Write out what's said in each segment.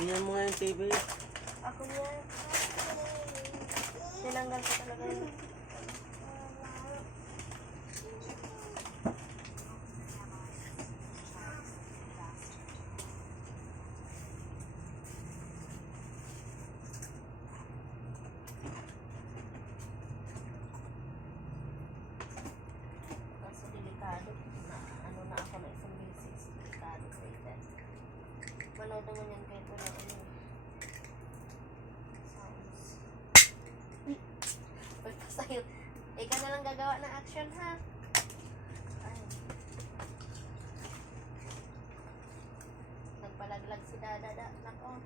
Tingnan mo nga yung TV. Ako yan. Tinanggal ko talaga yun. Kaso delikado. Ano na ako na isang beses. Delikado sa edad. Manood naman yan kayo po lang ano. Sounds. Pagkasayot. Ikaw na lang gagawa ng action ha. Ay. Nagpalaglag si Dada. Nako.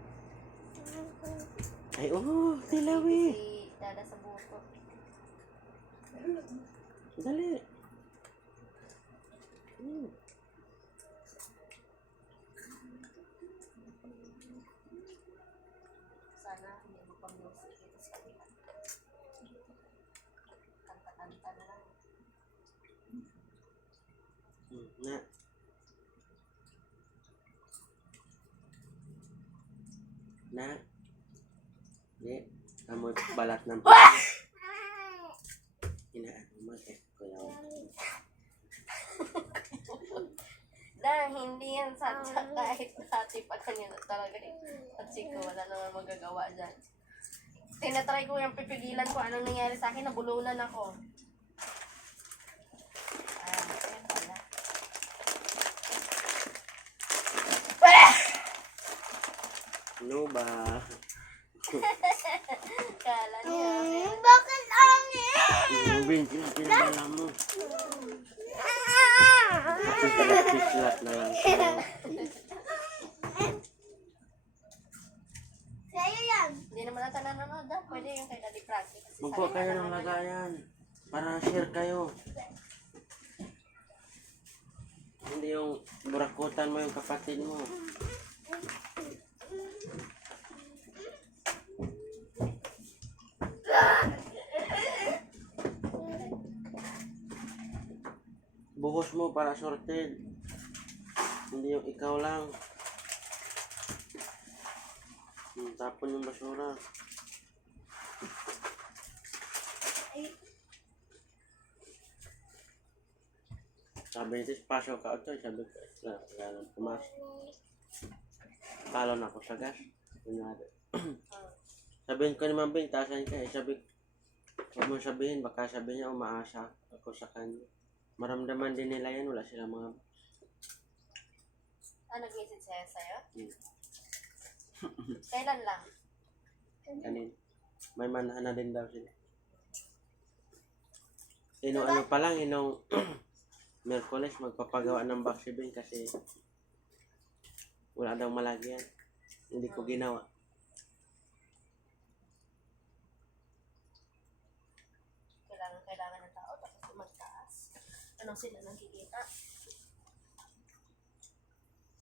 Ay, oh, tilawi. Si Dada sa buto. Dali. Sana hindi mo pang music ito sa kanila. Kanta-kanta na lang. Na. Na. Di. Kamu balat ng inaan mo eh. Kuya. Na, hindi yan sadya kahit dati pa kanina talaga eh. At siko, wala naman magagawa dyan. Tinatry ko yung pipigilan ko anong nangyari sa akin, nabulunan ako. Ayan pala. Ano ba? Kala niya. Bakit angin? Rubin, pinabala mo. Tapos talag-pislat na lang siya. Sa'yo yan. Hindi naman natin nanonood ah. Pwede yung kay Daddy Frankie. Kasi Magpo kayo ng lagayan. Para share kayo. Hindi yung burakutan mo yung kapatid mo. Buhos mo para sorted. Hindi yung ikaw lang. Tapon yung basura. Sabi nito, pasok ka ito. Sabi ko, pumasok. Talon ako sa gas. Kunyari. Sabihin ko ni Mambing, taasan ka. Sabi, huwag mo sabihin, baka sabihin niya, umaasa ako sa kanya. Maramdaman din nila yan, wala sila mga... nag-message siya sa'yo? Kailan lang? Kanin. May manahan na din daw sila. Ano pa lang, Merkules magpapagawa ng backsibing kasi wala daw malagyan. Hindi ko ginawa. Kailangan ng tao tapos magtaas. Anong sila nakikita?